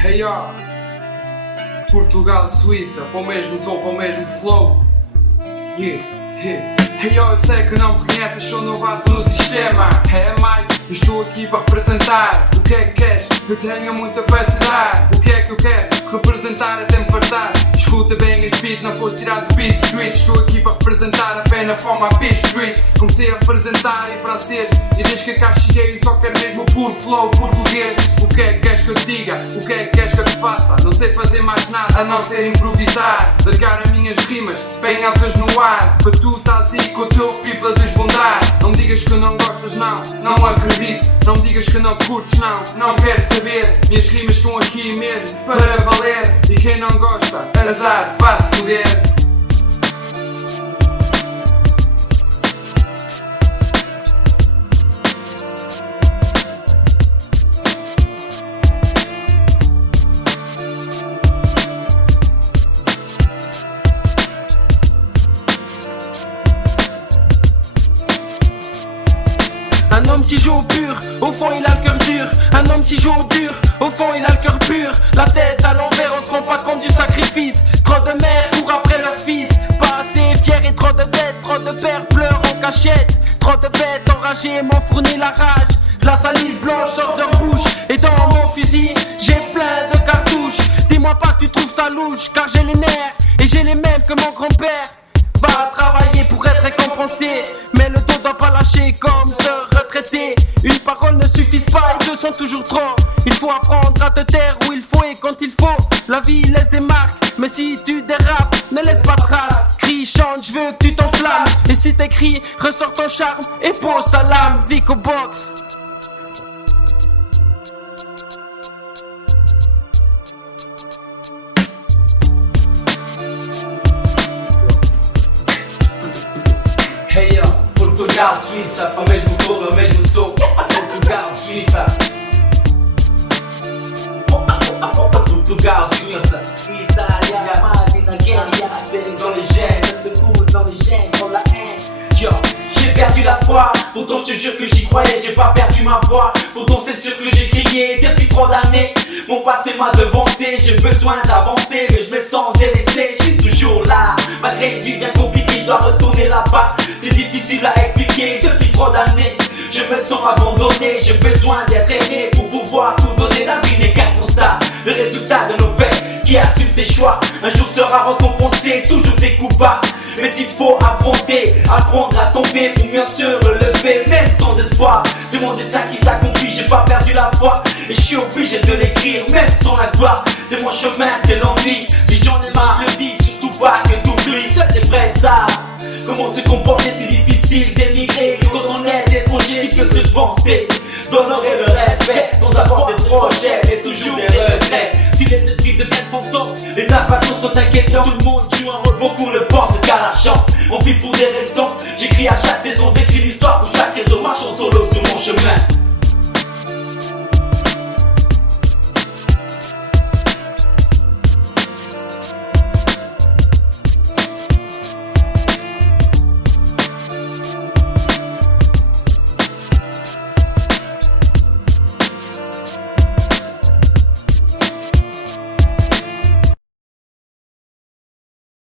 Hey yo, Portugal, Suíça, para o mesmo som, para o mesmo flow. Yeah, yeah. Hey yo, eu sei que não me conheces, sou novato no sistema. É Mike, eu estou aqui para representar. O que é que queres? Eu tenho muito para te dar. O que é que eu quero? Representar até me fartar. Escuta bem este beat, não vou tirar do Beat Street. Estou aqui para representar a pena forma a Beat Street. Comecei a representar em francês e desde que cá cheguei só quero mesmo puro flow português. O que é que queres que eu te diga? O que é que queres que eu te faça? Não sei fazer mais nada a não ser improvisar. Largar as minhas rimas bem altas no ar. Para tu estás aí com o teu people a desbundar. Não me digas que não gostas, não, não acredito. Não me digas que não curtes, não, não quero saber. Minhas rimas estão aqui mesmo para valer. E quem não gosta, azar, vá-se foder. Un homme qui joue au pur, au fond il a le cœur dur. Un homme qui joue au dur, au fond il a le cœur pur. La tête à l'envers, on se rend pas compte du sacrifice. Trop de mères courent après leur fils. Pas assez fiers et trop de dettes. Trop de pères pleurent en cachette. Trop de bêtes enragées m'ont fourni la rage. La salive blanche sort de leur bouche. Et dans mon fusil, j'ai plein de cartouches. Dis-moi pas que tu trouves ça louche, car j'ai les nerfs et j'ai les mêmes que mon grand-père. Va travailler pour être récompensé, mais le dos doit pas lâcher comme se retraiter. Une parole ne suffit pas et deux sont toujours trop. Il faut apprendre à te taire où il faut et quand il faut. La vie laisse des marques, mais si tu dérapes, ne laisse pas de trace. Crie, chante, je veux que tu t'enflammes. Et si t'écris, ressors ton charme et pose ta lame. Vic au box. Hey yo, Portugal, Suíça, para o mesmo flow, para o mesmo som. Portugal, Suíça. Portugal, Suíça. Itália, Madina, Kenya, c'est dans les gènes, reste cool dans les gènes, pour la haine. Yo, j'ai perdu la foi, pourtant je te jure que j'y croyais, j'ai pas perdu ma voix. Pourtant c'est sûr que j'ai crié depuis trop d'années. Mon passé m'a devancé, j'ai besoin d'avancer, mais je me sens délaissé, je suis toujours là. Malgré une vie bien compliquée, je dois retourner là-bas. C'est difficile à expliquer depuis trop d'années. Je me sens abandonné, j'ai besoin d'être aimé pour pouvoir tout donner. La vie n'est qu'un constat, le résultat de nos faits. Qui assume ses choix, un jour sera récompensé, toujours des coupables. Mais il faut affronter, apprendre à tomber pour mieux se relever, même sans espoir. C'est mon destin qui s'accomplit, j'ai pas perdu la foi. Et je suis obligé de l'écrire, même sans la gloire. C'est mon chemin, c'est l'ennui. Si j'en ai marre, je le dis, surtout pas que t'oublies. Seuls les vrais savent comment se comporter, c'est difficile d'émigrer. Quand on est étranger, qui peut se vanter d'honorer le respect sans avoir de projet, mais toujours des regrets. Si les esprits deviennent fantômes, les impatients sont inquiétants. Tout le monde joue un rôle, beaucoup le pensent qu'à l'argent. On vit pour des raisons, j'écris à chaque saison, d'écris l'histoire pour chaque réseau. Marchons solo sur mon chemin.